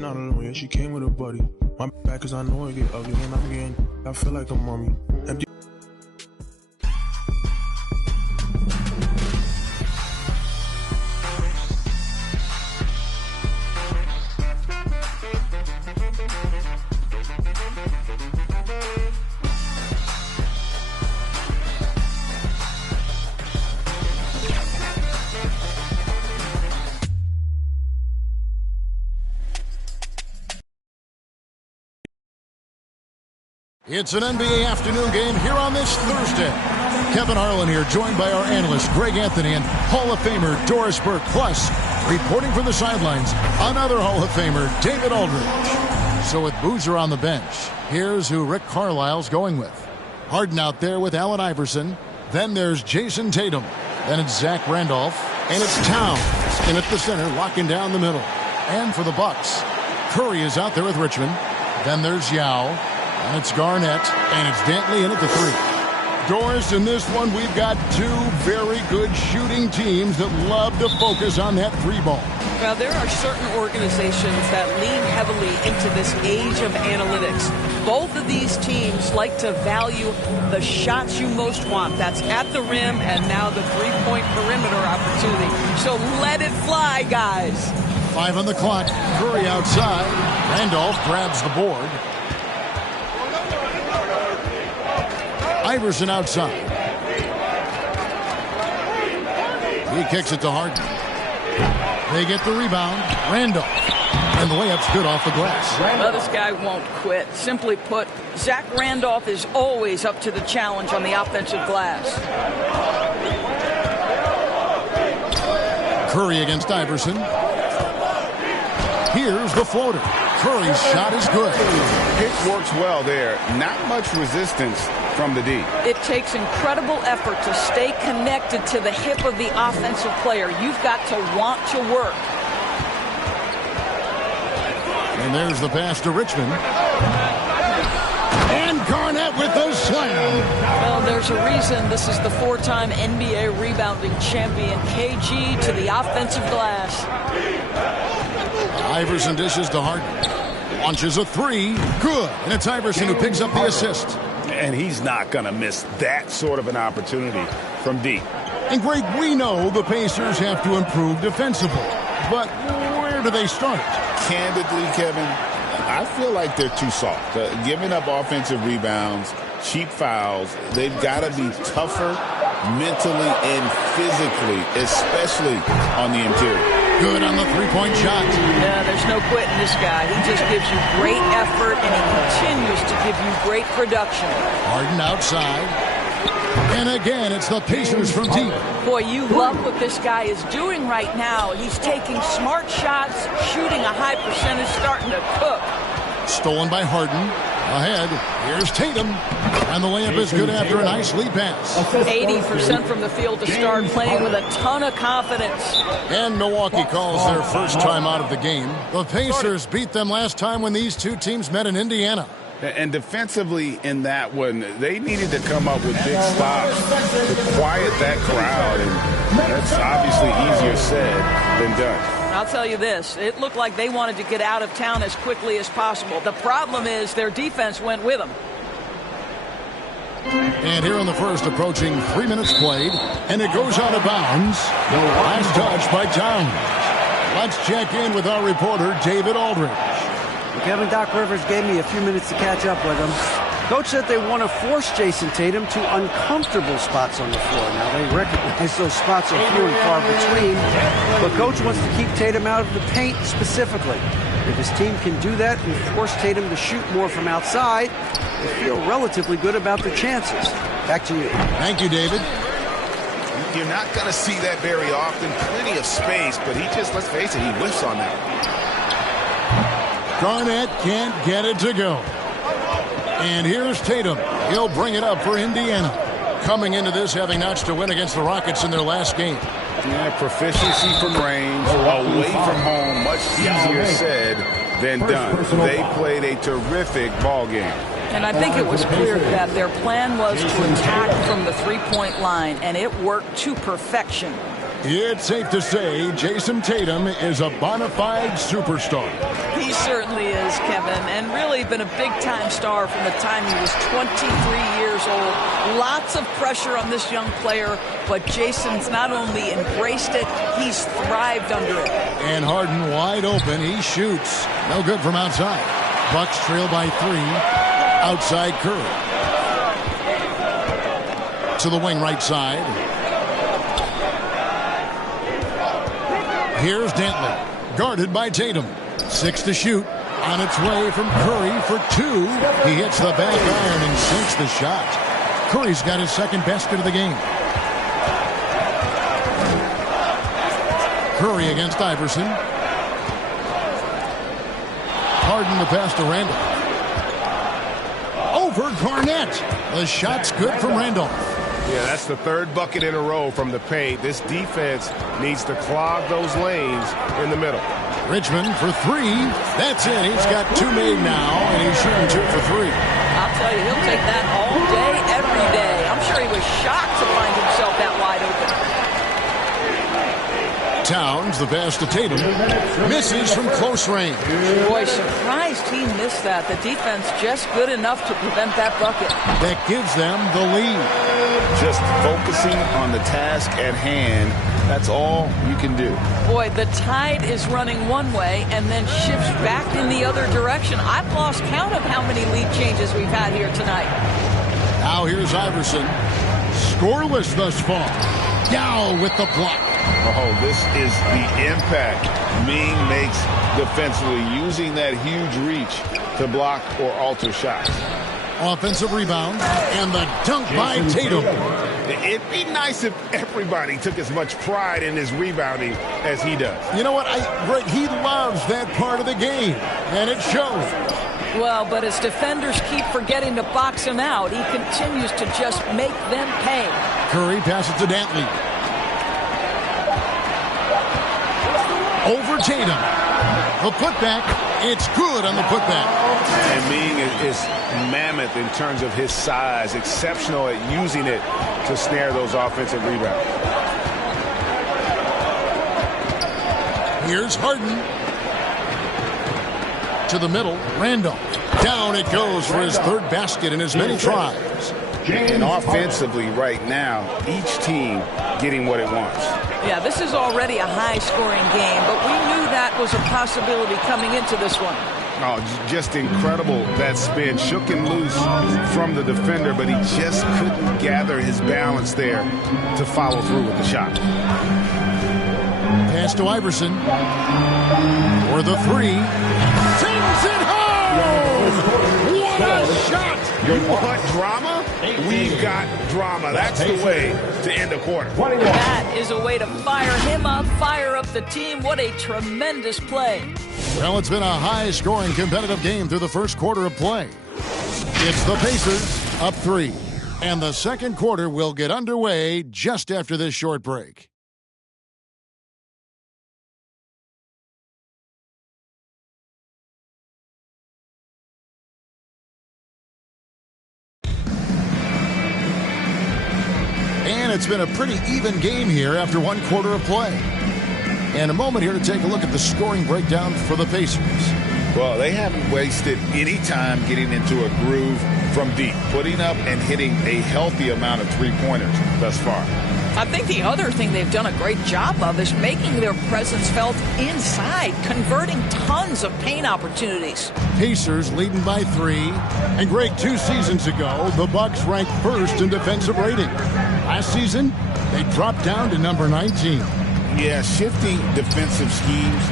not alone, yeah, she came with a buddy. My back cause I know it get ugly and I'm getting, I feel like a mummy. Empty. It's an NBA afternoon game here on this Thursday. Kevin Harlan here, joined by our analyst Greg Anthony and Hall of Famer Doris Burke. Plus, reporting from the sidelines, another Hall of Famer, David Aldridge. So with Boozer on the bench, here's who Rick Carlisle's going with. Harden out there with Allen Iverson. Then there's Jason Tatum. Then it's Zach Randolph. And it's Towns in at the center, locking down the middle. And for the Bucks, Curry is out there with Richmond. Then there's Yao. And it's Garnett, and it's Dantley in at the three. Doris, in this one, we've got two very good shooting teams that love to focus on that three ball. Well, there are certain organizations that lean heavily into this age of analytics. Both of these teams like to value the shots you most want. That's at the rim and now the three-point perimeter opportunity. So let it fly, guys. 5 on the clock. Curry outside. Randolph grabs the board. Iverson outside. He kicks it to Harden. They get the rebound. Randolph. And the layup's good off the glass. Well, this guy won't quit. Simply put, Zach Randolph is always up to the challenge on the offensive glass. Curry against Iverson. Here's the floater. Curry's shot is good. Pick works well there. Not much resistance from the D. It takes incredible effort to stay connected to the hip of the offensive player. You've got to want to work. And there's the pass to Richmond. And Garnett with the slam. Well, there's a reason this is the 4-time NBA rebounding champion. KG to the offensive glass. Iverson dishes to Harden. Launches a three. Good. And it's Iverson who picks up the assist. And he's not going to miss that sort of an opportunity from D. And Greg, we know the Pacers have to improve defensively. But where do they start? Candidly, Kevin, I feel like they're too soft. Giving up offensive rebounds, cheap fouls, they've got to be tougher mentally and physically, especially on the interior. Good on the three-point shot. Yeah, there's no quitting this guy. He just gives you great effort, and he continues to give you great production. Harden outside. And again, it's the Pacers from deep. Boy, you love what this guy is doing right now. He's taking smart shots, shooting a high percentage, starting to cook. Stolen by Harden. Ahead, here's Tatum. And the layup is good after a nice lead pass. 80% from the field to start, playing with a ton of confidence. And Milwaukee calls their first time out of the game. The Pacers beat them last time when these two teams met in Indiana. And defensively in that one, they needed to come up with big stops to quiet that crowd. And that's obviously easier said than done. I'll tell you this, it looked like they wanted to get out of town as quickly as possible. The problem is their defense went with them. And here in the first, approaching 3 minutes played, and it goes out of bounds. Last touch by Towns. Let's check in with our reporter, David Aldridge. Kevin, Doc Rivers gave me a few minutes to catch up with him. Coach said they want to force Jason Tatum to uncomfortable spots on the floor. Now, they recognize those spots are few and far between, but Coach wants to keep Tatum out of the paint specifically. If his team can do that and force Tatum to shoot more from outside, they feel relatively good about their chances. Back to you. Thank you, David. You're not going to see that very often. Plenty of space, but he just, let's face it, he whiffs on that. Garnett can't get it to go. And here's Tatum. He'll bring it up for Indiana. Coming into this, having notched a win against the Rockets in their last game. Yeah, proficiency from range, away from home, much easier said than done. They played a terrific ball game. And I think it was clear that their plan was to attack from the three-point line, and it worked to perfection. It's safe to say Jason Tatum is a bona fide superstar. He certainly is, Kevin, and really been a big-time star from the time he was 23 years old. Lots of pressure on this young player, but Jason's not only embraced it, he's thrived under it. And Harden wide open. He shoots. No good from outside. Bucks trail by 3. Outside Curry. To the wing right side. Here's Dantley, guarded by Tatum. 6 to shoot. On its way from Curry for 2. He hits the back iron and sinks the shot. Curry's got his second basket of the game. Curry against Iverson. Harden the pass to Randolph. Over Garnett. The shot's good from Randolph. Yeah, that's the third bucket in a row from the paint. This defense needs to clog those lanes in the middle. Richmond for 3. That's it. He's got 2 made now, and he's shooting 2 for 3. I'll tell you, he'll take that all day, every day. I'm sure he was shocked to find himself that wide open. Towns, the pass to Tatum, misses from close range. Boy, surprised he missed that. The defense just good enough to prevent that bucket. That gives them the lead. Just focusing on the task at hand, that's all you can do. Boy, the tide is running one way and then shifts back in the other direction. I've lost count of how many lead changes we've had here tonight. Now here's Iverson. Scoreless thus far. Yao with the block. Oh, this is the impact Ming makes defensively, using that huge reach to block or alter shots. Offensive rebound, and the dunk by Tatum. It'd be nice if everybody took as much pride in his rebounding as he does. You know what? Greg, he loves that part of the game, and it shows. Well, but as defenders keep forgetting to box him out, he continues to just make them pay. Curry passes to Dantley. Over Tatum. The putback. It's good on the putback. And Ming is mammoth in terms of his size, exceptional at using it to snare those offensive rebounds. Here's Harden. To the middle, Randolph. Down it goes for his third basket in as many tries. And offensively right now, each team getting what it wants. Yeah, this is already a high-scoring game, but we knew that was a possibility coming into this one. Oh, just incredible, that spin. Shook him loose from the defender, but he just couldn't gather his balance there to follow through with the shot. Pass to Iverson. For the 3. Sings it home! What a shot! You want drama? We've got drama. That's the way to end a quarter. That is a way to fire him up, fire up the team. What a tremendous play. Well, it's been a high-scoring competitive game through the first quarter of play. It's the Pacers up 3. And the second quarter will get underway just after this short break. And it's been a pretty even game here after one quarter of play. And a moment here to take a look at the scoring breakdown for the Pacers. Well, they haven't wasted any time getting into a groove from deep, putting up and hitting a healthy amount of three-pointers thus far. I think the other thing they've done a great job of is making their presence felt inside, converting tons of paint opportunities. Pacers leading by 3. And Greg, 2 seasons ago, the Bucks ranked first in defensive rating. Last season, they dropped down to number 19. Yeah, shifting defensive schemes,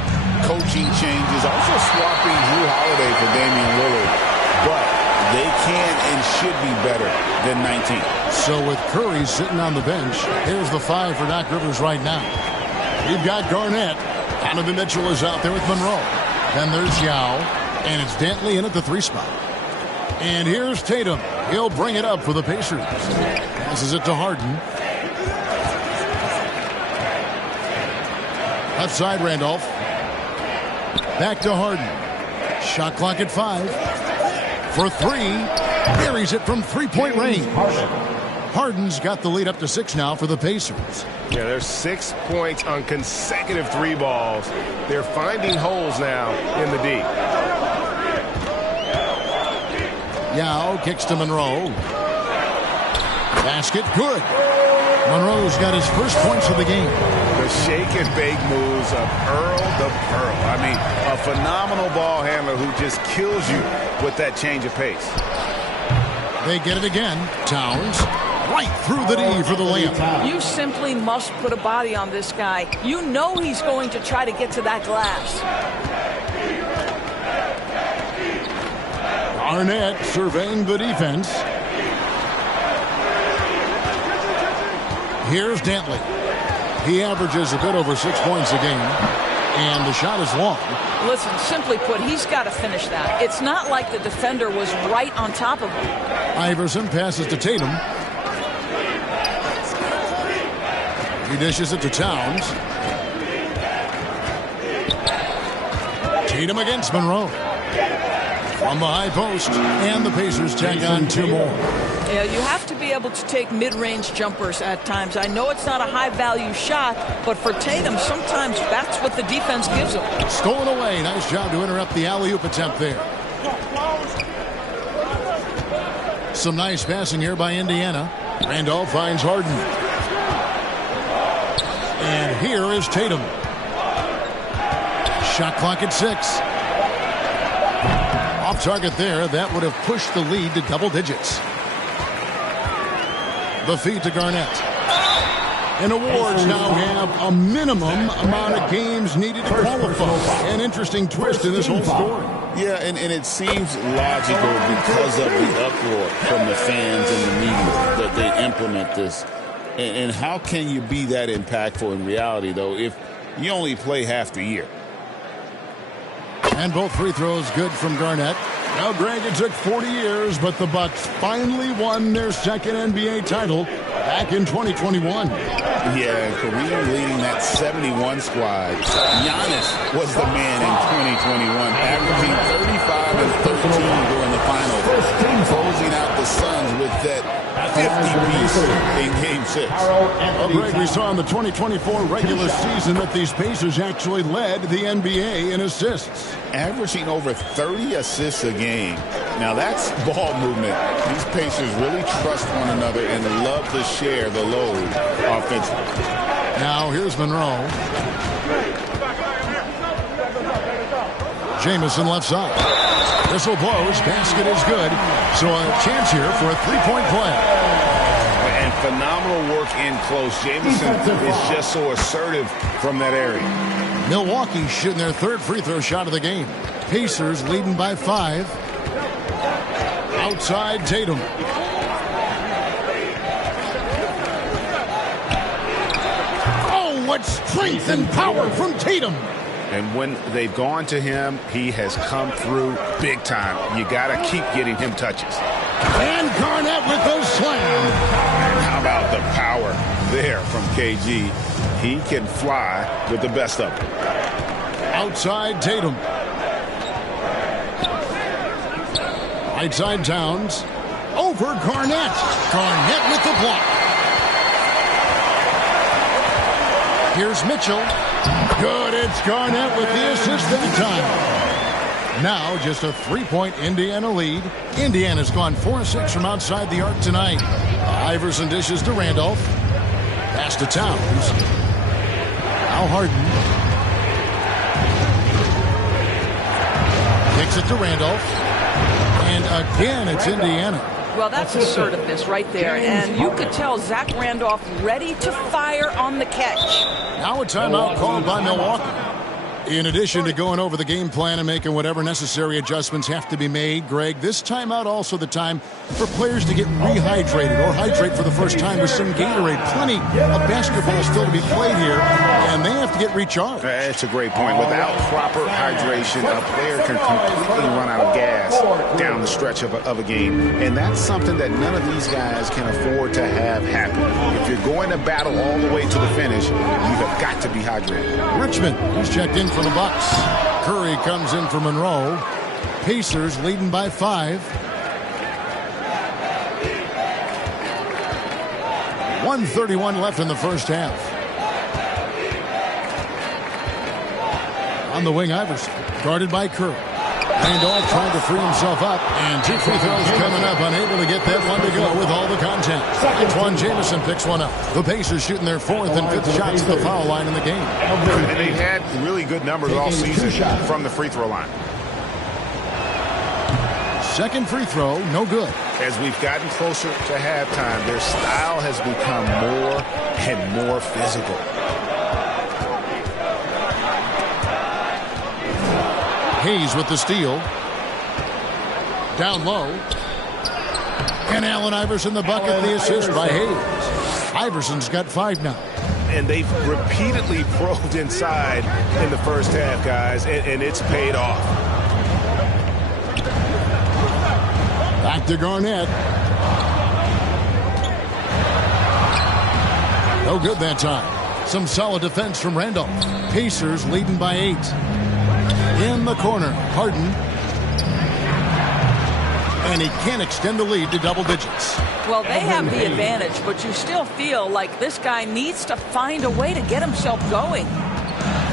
coaching changes, also swapping Drew Holiday for Damian Lillard. But they can and should be better than 19. So with Curry sitting on the bench, here's the 5 for Doc Rivers right now. We've got Garnett. Donovan Mitchell is out there with Monroe. Then there's Yao, and it's Dantley in at the 3 spot. And here's Tatum. He'll bring it up for the Pacers. Passes it to Harden. Left side, Randolph. Back to Harden. Shot clock at 5. For 3. Buries it from 3-point range. Harden's got the lead up to 6 now for the Pacers. Yeah, there's 6 points on consecutive 3 balls. They're finding holes now in the D. Yao kicks to Monroe. Basket, good. Monroe's got his first points of the game. The shake and bake moves of Earl the Pearl. I mean, a phenomenal ball handler who just kills you with that change of pace. They get it again. Towns right through the D for the layup. You simply must put a body on this guy. You know he's going to try to get to that glass. Arnett surveying the defense. Here's Dantley. He averages a bit over 6 points a game, and the shot is long. Listen, simply put, he's got to finish that. It's not like the defender was right on top of him. Iverson passes to Tatum. He dishes it to Towns. Tatum against Monroe. From the high post, and the Pacers tack on 2 more. Yeah, you have to be able to take mid-range jumpers at times. I know it's not a high-value shot, but for Tatum, sometimes that's what the defense gives him. Stolen away. Nice job to interrupt the alley-oop attempt there. Some nice passing here by Indiana. Randolph finds Harden. And here is Tatum. Shot clock at 6. Off target there. That would have pushed the lead to double digits. The feed to Garnett. And awards now have a minimum amount of games needed to qualify. An interesting twist in this whole story. Yeah, and it seems logical because of the uproar from the fans and the media that they implement this. And how can you be that impactful in reality, though, if you only play half the year? And both free throws good from Garnett. Now, Greg, it took 40 years, but the Bucks finally won their second NBA title back in 2021. Yeah, and Kareem leading that 71 squad. Giannis was the man in 2021, averaging 35 and 13 during the finals, closing out the Suns with that 50-piece in Game 6. Well, Greg, we saw in the 2024 regular season that these Pacers actually led the NBA in assists. Averaging over 30 assists a game. Now, that's ball movement. These Pacers really trust one another and love to share the load offensively. Now, here's Monroe. Jamison left side. Whistle blows. Basket is good. So a chance here for a three-point play. And phenomenal work in close. Jamison is just so assertive from that area. Milwaukee shooting their third free throw shot of the game. Pacers leading by 5. Outside Tatum. Oh, what strength and power from Tatum. And when they've gone to him, he has come through big time. You got to keep getting him touches. And Garnett with those slams. And how about the power there from KG? He can fly with the best of them. Outside Tatum. Right side Towns. Over Garnett. Garnett with the block. Here's Mitchell. Good. It's Garnett with the assist that time. Now just a 3-point Indiana lead. Indiana's gone 4-6 from outside the arc tonight. Iverson dishes to Randolph. Pass to Towns. Now Harden. Kicks it to Randolph. And again, it's Indiana. Well, that's assertiveness right there. And you could tell Zach Randolph ready to fire on the catch. Now a timeout called by Milwaukee. In addition to going over the game plan and making whatever necessary adjustments have to be made, Greg, this timeout also the time for players to get rehydrated or hydrate for the first time with some Gatorade. Plenty of basketball still to be played here, and they have to get recharged. That's a great point. Without proper hydration, a player can completely run out of gas down the stretch of a game, and that's something that none of these guys can afford to have happen. If you're going to battle all the way to the finish, you have got to be hydrated. Richmond, who's checked in for the Bucks. Curry comes in for Monroe. Pacers leading by 5. 1:31 left in the first half. On the wing, Iverson, guarded by Curry. Randolph trying to free himself up, and 2 free throws coming up, unable to get that one to go with all the contact. Antoine Jamison picks one up. The Pacers shooting their 4th and 5th shots at the foul line in the game. And they've had really good numbers all season from the free throw line. Second free throw, no good. As we've gotten closer to halftime, their style has become more and more physical. Hayes with the steal. Down low. And Allen Iverson the bucket, the assist by Hayes. Iverson's got 5 now. And they've repeatedly probed inside in the first half, guys, and it's paid off. Back to Garnett. No good that time. Some solid defense from Randolph. Pacers leading by 8. In the corner, Harden. And he can't extend the lead to double digits. Well, they have the advantage, but you still feel like this guy needs to find a way to get himself going.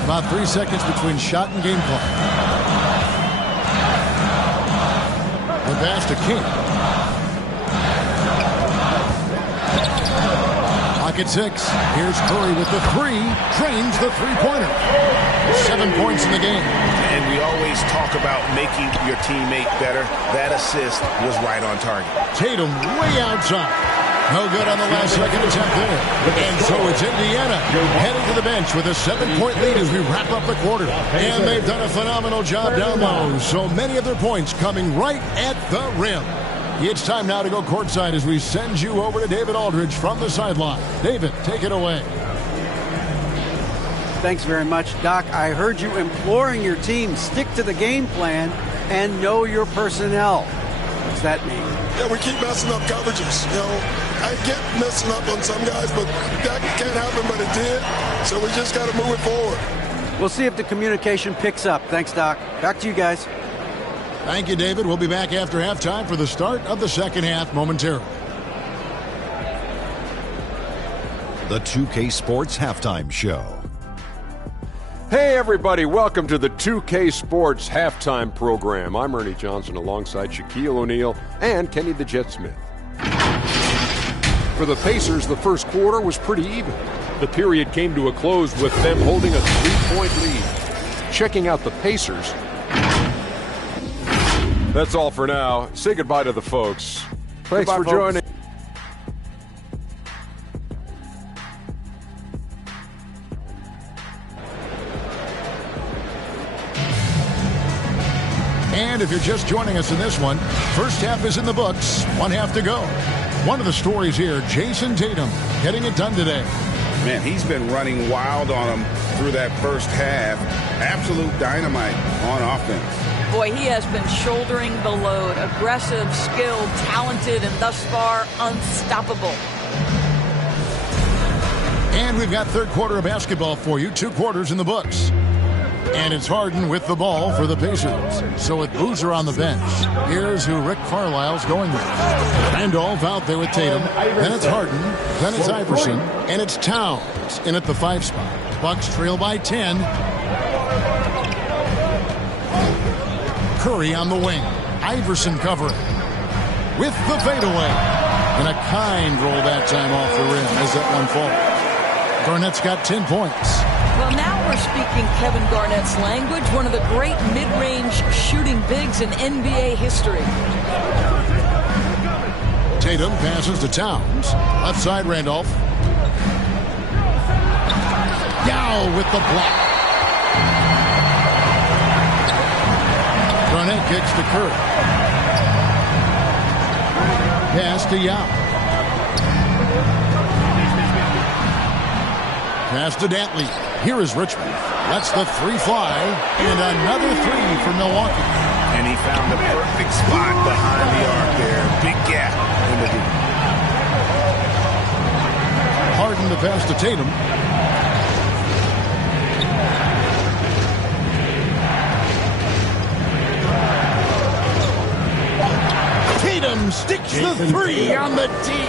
About 3 seconds between shot and game clock. The pass to King. Pocket 6. Here's Curry with the 3. Drains the three-pointer. 7 points in the game. And we always talk about making your teammate better. That assist was right on target. Tatum way outside. No good on the last second attempt there. And so it's Indiana heading to the bench with a 7-point lead as we wrap up the quarter. And they've done a phenomenal job down low. So many of their points coming right at the rim. It's time now to go courtside as we send you over to David Aldridge from the sideline. David, take it away. Thanks very much, Doc. I heard you imploring your team, stick to the game plan and know your personnel. What's that mean? Yeah, we keep messing up coverages. You know, I get messing up on some guys, but that can't happen, but it did. So we just got to move it forward. We'll see if the communication picks up. Thanks, Doc. Back to you guys. Thank you, David. We'll be back after halftime for the start of the second half momentarily. The 2K Sports Halftime Show. Hey everybody, welcome to the 2K Sports Halftime Program. I'm Ernie Johnson alongside Shaquille O'Neal and Kenny the Jet Smith. For the Pacers, the first quarter was pretty even. The period came to a close with them holding a 3-point lead. Checking out the Pacers. That's all for now. Say goodbye to the folks. Thanks for joining. And if you're just joining us in this one, first half is in the books, 1 half to go. One of the stories here, Jason Tatum getting it done today. Man, he's been running wild on him through that first half. Absolute dynamite on offense. Boy, he has been shouldering the load. Aggressive, skilled, talented, and thus far unstoppable. And we've got third quarter of basketball for you, 2 quarters in the books. And it's Harden with the ball for the Pacers. So with Boozer on the bench, here's who Rick Carlisle's going with. Randolph out there with Tatum. Then it's Harden. Then it's Iverson. And it's Towns in at the 5 spot. Bucks trail by 10. Curry on the wing. Iverson covering. With the fadeaway. And a kind roll that time off the rim as that one falls. Garnett's got 10 points. Well, now we're speaking Kevin Garnett's language, one of the great mid-range shooting bigs in NBA history. Tatum passes to Towns. Left side, Randolph. Yao with the block. Garnett kicks to Curry. Pass to Yao. Pass to Dantley. Here is Richmond. Lets the 3 fly. And another 3 for Milwaukee. And he found the perfect spot behind the arc there. Big gap in the deep. Harden to pass to Tatum. Tatum sticks the 3 on the tee.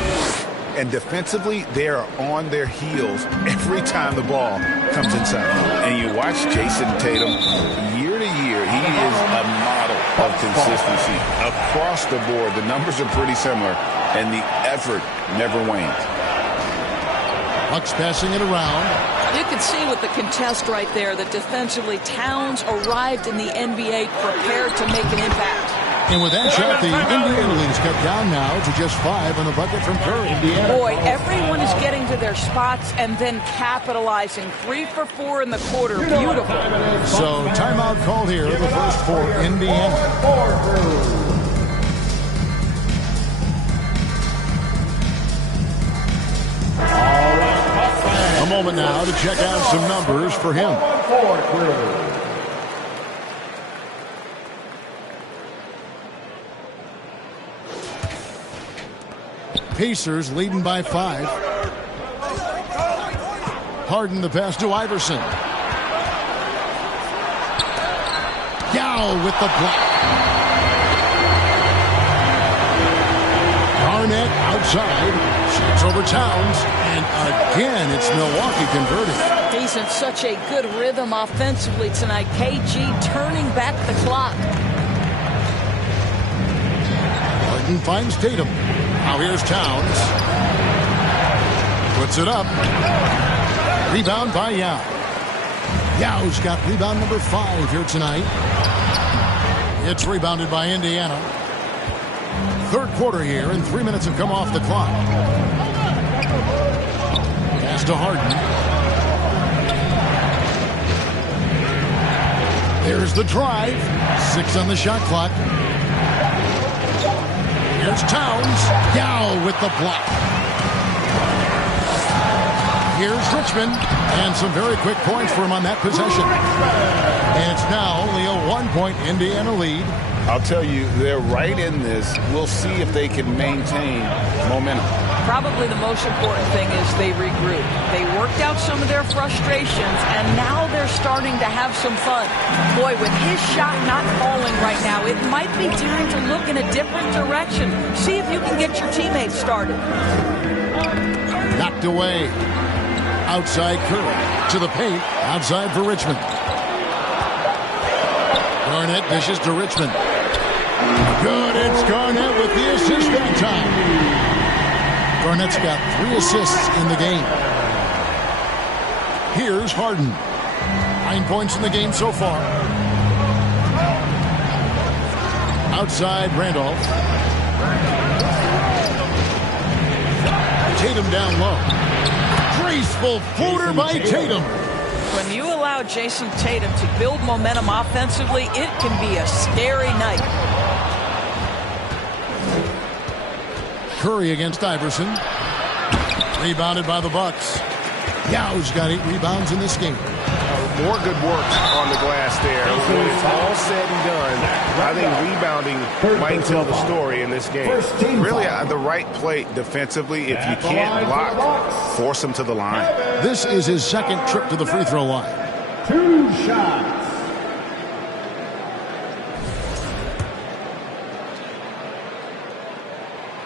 And defensively, they are on their heels every time the ball comes inside. And you watch Jason Tatum year to year, he is a model of consistency across the board. The numbers are pretty similar, and the effort never wanes. Bucks passing it around. You can see with the contest right there that defensively Towns arrived in the NBA prepared to make an impact. And with that shot, the Indiana lead's cut down now to just 5 on the bucket from Curry. Boy, everyone is getting to their spots and then capitalizing. 3 for 4 in the quarter. Beautiful. So timeout called here, the first for Indiana. A moment now to check out some numbers for him. Pacers leading by 5. Harden the pass to Iverson. Yao with the block. Garnett outside. Shoots over Towns. And again, it's Milwaukee converting. He's in such a good rhythm offensively tonight. KG turning back the clock. Harden finds Tatum. Now here's Towns. Puts it up. Rebound by Yao. Yao's got rebound number 5 here tonight. It's rebounded by Indiana. Third quarter here, and 3 minutes have come off the clock. Pass to Harden. There's the drive. 6 on the shot clock. Here's Towns. Yao with the block. Here's Richmond. And some very quick points for him on that possession. And it's now only a 1-point Indiana lead. I'll tell you, they're right in this. We'll see if they can maintain momentum. Probably the most important thing is they regroup. They worked out some of their frustrations, and now they're starting to have some fun. Boy, with his shot not falling right now, it might be time to look in a different direction. See if you can get your teammates started. Knocked away. Outside Curry. To the paint. Outside for Richmond. Garnett dishes to Richmond. Good. It's Garnett with the assist that time. Garnett's got 3 assists in the game. Here's Harden. 9 points in the game so far. Outside Randolph. Tatum down low. Graceful floater by Tatum. When you allow Jason Tatum to build momentum offensively, it can be a scary night. Curry against Iverson. Rebounded by the Bucks. Yao's got 8 rebounds in this game. More good work on the glass there. When it's all said and done, I think rebounding might tell the story in this game. Really, the right play defensively. If you can't block, force them to the line. This is his second trip to the free throw line. 2 shots.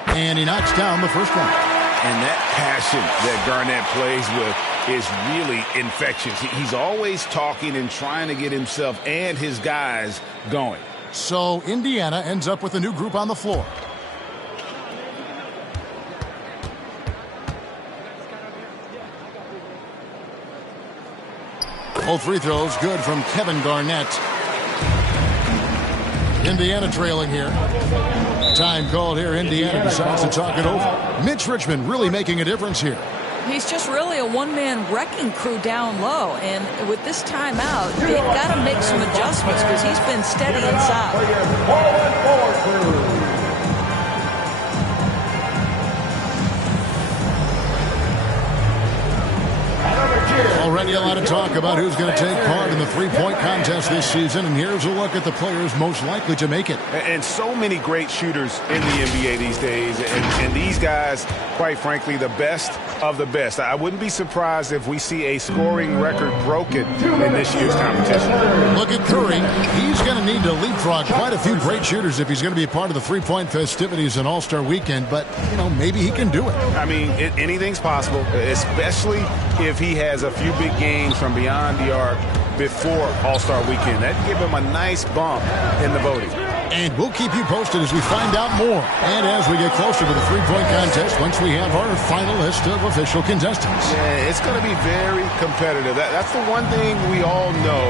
And he knocks down the first one. And that passion that Garnett plays with is really infectious. He's always talking and trying to get himself and his guys going. So Indiana ends up with a new group on the floor. Both free throws good from Kevin Garnett. Indiana trailing here. Time called here. Indiana decides to talk it over. Mitch Richmond really making a difference here. He's just really a one-man wrecking crew down low. And with this timeout, they've got to make some adjustments because he's been steady inside. Already a lot of talk about who's going to take part in the three-point contest this season, and here's a look at the players most likely to make it. And so many great shooters in the NBA these days, and these guys, quite frankly, the best of the best. I wouldn't be surprised if we see a scoring record broken in this year's competition. Look at Curry. He's going to need to leap Bullfrog, quite a few great shooters if he's going to be a part of the three-point festivities and All-Star Weekend, but, maybe he can do it. I mean, anything's possible, especially if he has a few big games from beyond the arc before All-Star Weekend. That'd give him a nice bump in the voting. And we'll keep you posted as we find out more. And as we get closer to the three-point contest, once we have our final list of official contestants. Yeah, it's going to be very competitive. That's the one thing we all know.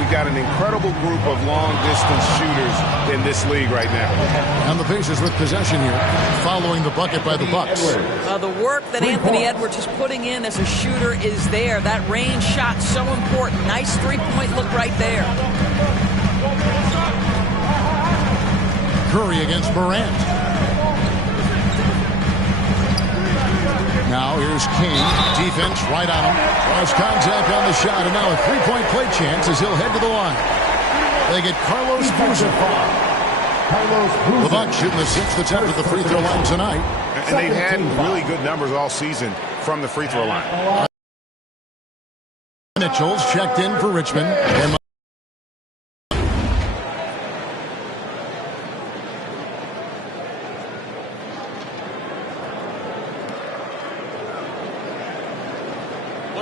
We got an incredible group of long-distance shooters in this league right now. And the Pacers with possession here, following the bucket by the Bucks. The work that Anthony Edwards is putting in as a shooter is there. That range shot so important. Nice three-point look right there. Curry against Morant. Now here's King. Defense right on him. Lost contact on the shot, and now a three-point play chance as he'll head to the line. They get Carlos Boozer. The Bucks shooting the sixth attempt at the free throw line tonight. And they've had really good numbers all season from the free throw line. Mitchell's checked in for Richmond. And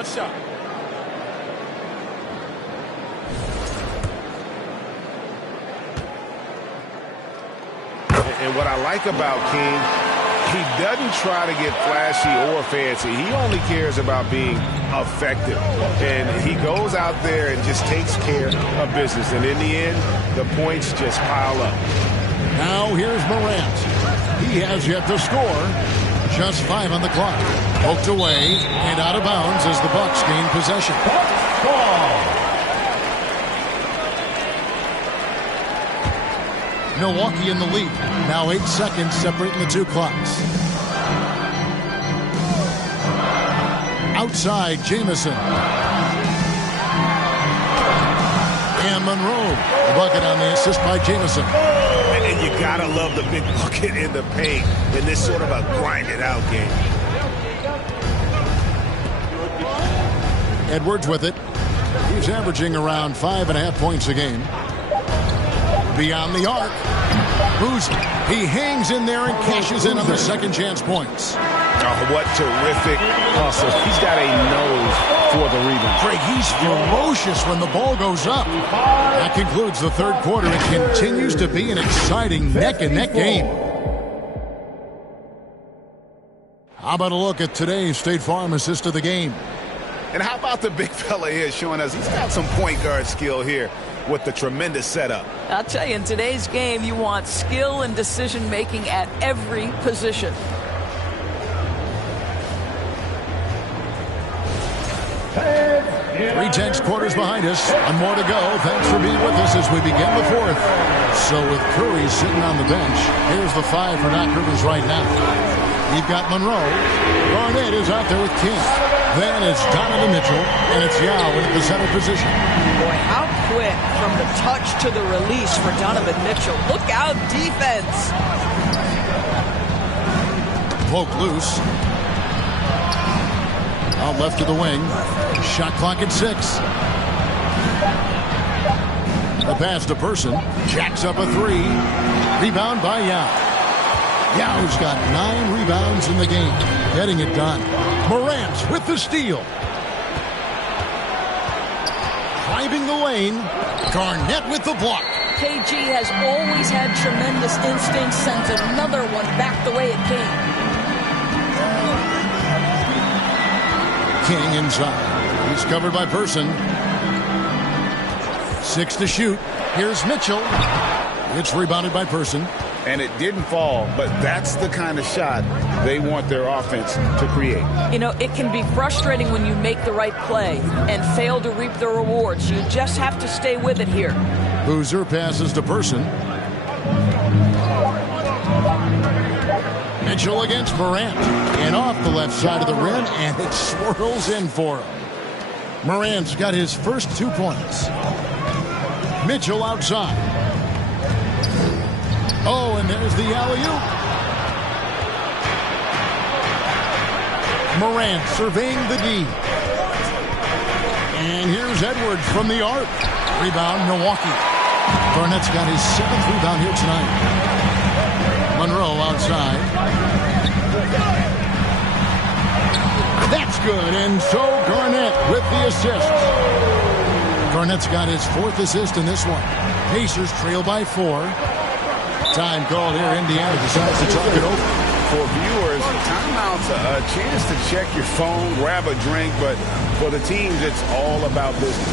shot. And what I like about King, he doesn't try to get flashy or fancy. He only cares about being effective. And he goes out there and just takes care of business. And in the end, the points just pile up. Now here's Morant. He has yet to score. Just 5 on the clock. Poked away and out of bounds as the Bucks gain possession. Milwaukee in the lead. Now 8 seconds separating the two clocks. Outside, Jamison. And Monroe. The bucket on the assist by Jamison. And you gotta love the big bucket in the paint in this sort of a grind-it-out game. Edwards with it. He's averaging around 5.5 points a game. Beyond the arc. Boozer. He hangs in there and cashes in on the second chance points. Oh, what terrific hustle. He's got a nose for the rebound. Craig, he's ferocious when the ball goes up. That concludes the third quarter. It continues to be an exciting neck-and-neck game. How about a look at today's State Farm assist of the game? And how about the big fella here showing us he's got some point guard skill here with the tremendous setup. I'll tell you, in today's game, you want skill and decision-making at every position. Three tenths quarters behind us. One more to go. Thanks for being with us as we begin the fourth. So with Curry sitting on the bench, here's the 5 for Doc Rivers right now. We've got Monroe. Garnett is out there with King. Then it's Donovan Mitchell, and it's Yao in the center position. Boy, how quick from the touch to the release for Donovan Mitchell. Look out, defense. Poke loose. Out left to the wing. Shot clock at 6. A pass to Person. Jacks up a 3. Rebound by Yao. Yao's got 9 rebounds in the game. Getting it done. Morant with the steal. Driving the lane. Garnett with the block. KG has always had tremendous instincts. Sends another one back the way it came. King inside. He's covered by Person. 6 to shoot. Here's Mitchell. It's rebounded by Person. And it didn't fall, but that's the kind of shot they want their offense to create. You know, it can be frustrating when you make the right play and fail to reap the rewards. You just have to stay with it here. Boozer passes to Person. Mitchell against Morant. And off the left side of the rim, and it swirls in for him. Morant's got his first 2 points. Mitchell outside. Oh, and there's the alley-oop. Morant surveying the D. And here's Edwards from the arc. Rebound, Milwaukee. Garnett's got his 7th rebound here tonight. Monroe outside. That's good, and so Garnett with the assist. Garnett's got his 4th assist in this one. Pacers trail by 4. Time called here. Indiana decides to talk it over. For viewers, timeout's a chance to check your phone, grab a drink, but for the teams, it's all about business.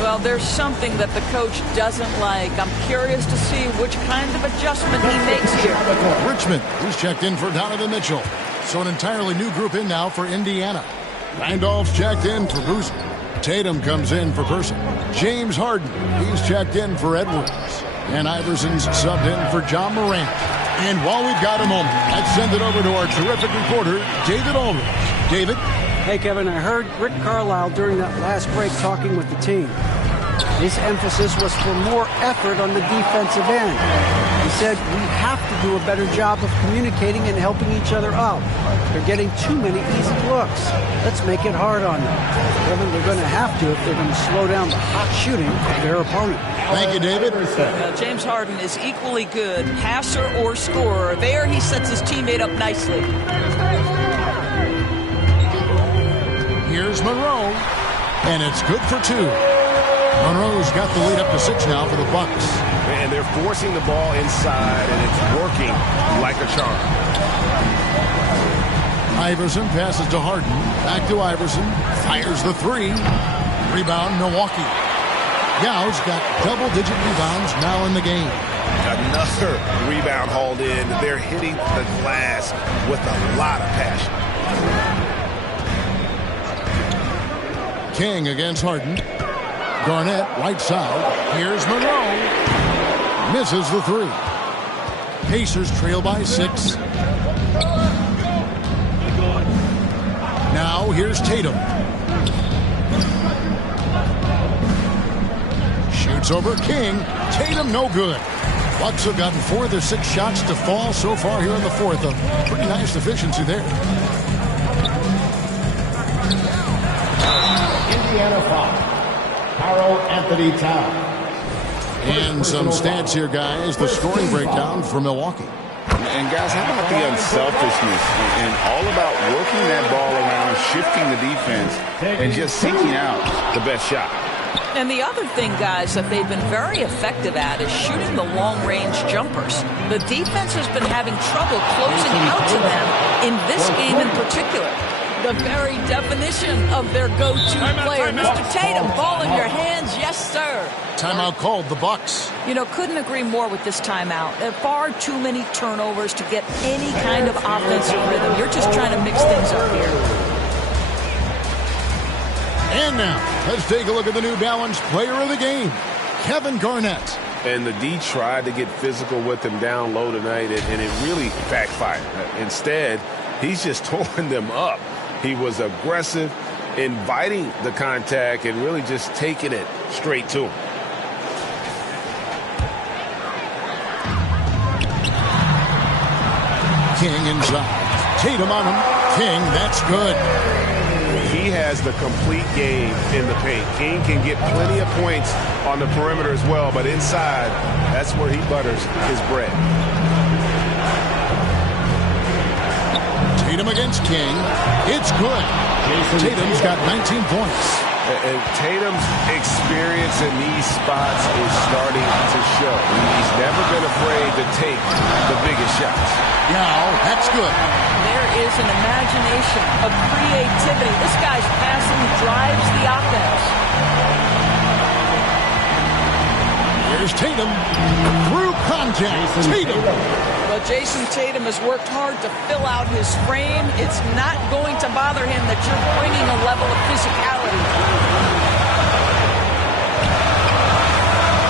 Well, there's something that the coach doesn't like. I'm curious to see which kind of adjustment he makes here. Richmond, who's checked in for Donovan Mitchell. So an entirely new group in now for Indiana. Randolph's checked in for Boozer. Tatum comes in for Person. James Harden, he's checked in for Edwards. And Iverson's subbed in for John Morant. And while we've got a moment, let's send it over to our terrific reporter, David Aldridge. David? Hey, Kevin, I heard Rick Carlisle during that last break talking with the team. His emphasis was for more effort on the defensive end. He said we have to do a better job of communicating and helping each other out. They're getting too many easy looks. Let's make it hard on them. Kevin, they're going to have to if they're going to slow down the hot shooting of their opponent. Thank you, David. James Harden is equally good, passer or scorer. There he sets his teammate up nicely. Here's Monroe, and it's good for 2. Monroe's got the lead up to 6 now for the Bucks. And they're forcing the ball inside, and it's working like a charm. Iverson passes to Harden. Back to Iverson. Fires the 3. Rebound, Milwaukee. Yau's got double-digit rebounds now in the game. Another rebound hauled in. They're hitting the glass with a lot of passion. King against Harden. Garnett, right side. Here's Monroe. Misses the 3. Pacers trail by 6. Now here's Tatum. Shoots over King. Tatum no good. Bucks have gotten 4 of their 6 shots to fall so far here in the 4th. A pretty nice efficiency there. Indiana foul. Carl Anthony Towns. And some stats here, guys. The scoring breakdown for Milwaukee. And guys, how about the unselfishness and all about working that ball around, shifting the defense, and just seeking out the best shot. And the other thing, guys, that they've been very effective at is shooting the long-range jumpers. The defense has been having trouble closing out to them in this game in particular. The very definition of their go-to player. Mr. Tatum, ball in your hands. Yes, sir. Timeout called, the Bucks. You know, couldn't agree more with this timeout. There are far too many turnovers to get any kind of offensive rhythm. You're just trying to mix things up here. And now, let's take a look at the New Balance player of the game, Kevin Garnett. And the D tried to get physical with him down low tonight, and it really backfired. Instead, he's just tore them up. He was aggressive, inviting the contact, and really just taking it straight to him. King inside. Tatum on him. King, that's good. He has the complete game in the paint. King can get plenty of points on the perimeter as well, but inside, that's where he butters his bread. Tatum against King. It's good. Tatum's got 19 points. And Tatum's experience in these spots is starting to show. He's never been afraid to take the biggest shots. Now, that's good. There is an imagination, a creativity. This guy's passing drives the offense. Here's Tatum. Through contact. Tatum. Well, Jason Tatum has worked hard to fill out his frame. It's not going to bother him that you're bringing a level of physicality.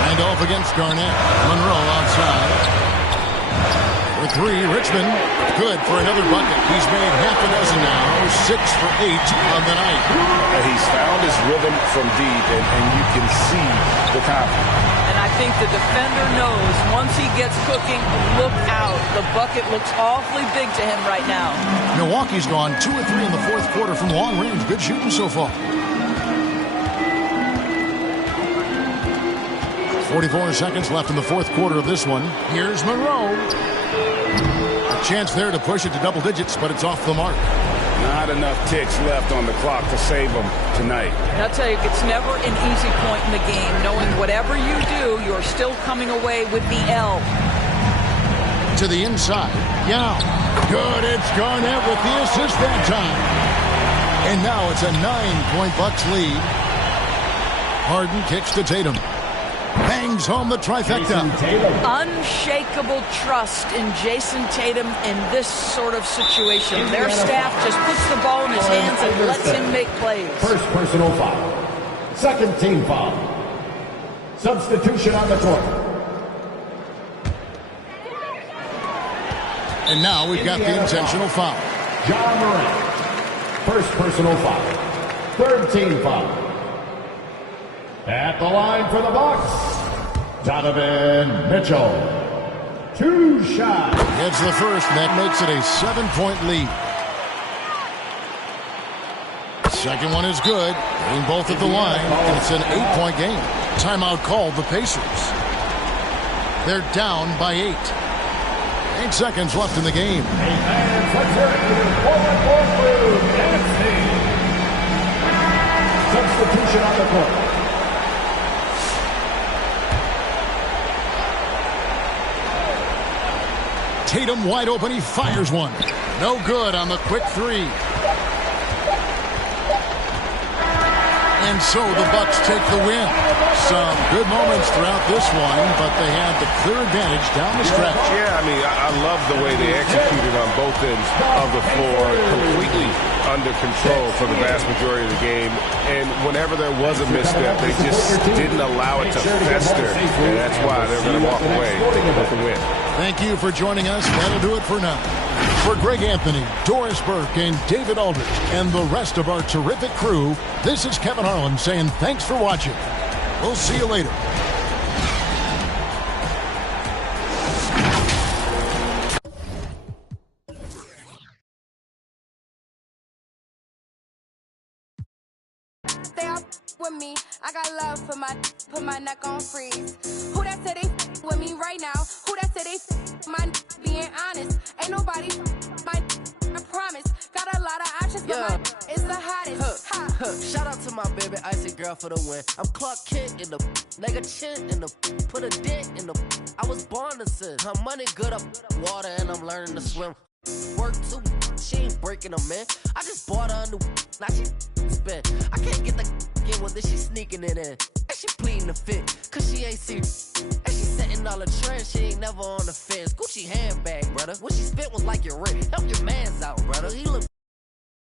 Randolph against Garnett. Monroe outside. For 3, Richmond. Good for another bucket. He's made half a dozen now. 6 for 8 on the night. He's found his rhythm from deep, and you can see the confidence. And I think the defender knows once he gets cooking, look out. The bucket looks awfully big to him right now. Milwaukee's gone 2 of 3 in the 4th quarter from long range. Good shooting so far. 44 seconds left in the fourth quarter of this one. Here's Monroe. A chance there to push it to double digits, but it's off the mark. Not enough ticks left on the clock to save them tonight. I'll tell you, it's never an easy point in the game, knowing whatever you do, you're still coming away with the L. To the inside. Yao. Good. It's Garnett with the assist that time. And now it's a 9-point Bucks lead. Harden kicks to Tatum. Bangs home the trifecta. Unshakable trust in Jason Tatum in this sort of situation. Their staff just puts the ball in his hands and lets him make plays. First personal foul. Second team foul. Substitution on the court. And now we've got the intentional foul. John Morant. First personal foul. Third team foul. At the line for the Bucks, Donovan Mitchell. 2 shots. Gets the first, and that makes it a 7-point lead. Second one is good. Getting both at the line, and it's an 8-point game. Timeout called the Pacers. They're down by 8. 8 seconds left in the game. Substitution on the court. Tatum wide open, he fires one. No good on the quick three. And so the Bucks take the win. Some good moments throughout this one, but they had the clear advantage down the stretch. Yeah, I mean, I love the way they executed on both ends of the floor, completely under control for the vast majority of the game. And whenever there was a misstep, they just didn't allow it to fester. And that's why they're going to walk away with the win. Thank you for joining us. That'll do it for now. For Greg Anthony, Doris Burke, and David Aldridge, and the rest of our terrific crew, this is Kevin Harlan saying thanks for watching. We'll see you later. Stay up with me. I got love for put my neck on freeze. Who that said they with me right now? Who that said they my being honest? Ain't nobody my I promise. Got a lot of options, but my is the hottest. Shout out to my baby icy girl for the win. I'm Clark Kent in the nigga chin in the put a dent in the. I was born to sin. Her money good up water and I'm learning to swim. Work too, she ain't breaking them in. I just bought her a new, now she spin. I can't get the get with this, she sneaking it in. And she pleading the fit, cause she ain't see. And she setting all the trends, she ain't never on the fence. Gucci handbag, brother. What she spent was like your rent. Help your mans out, brother. He look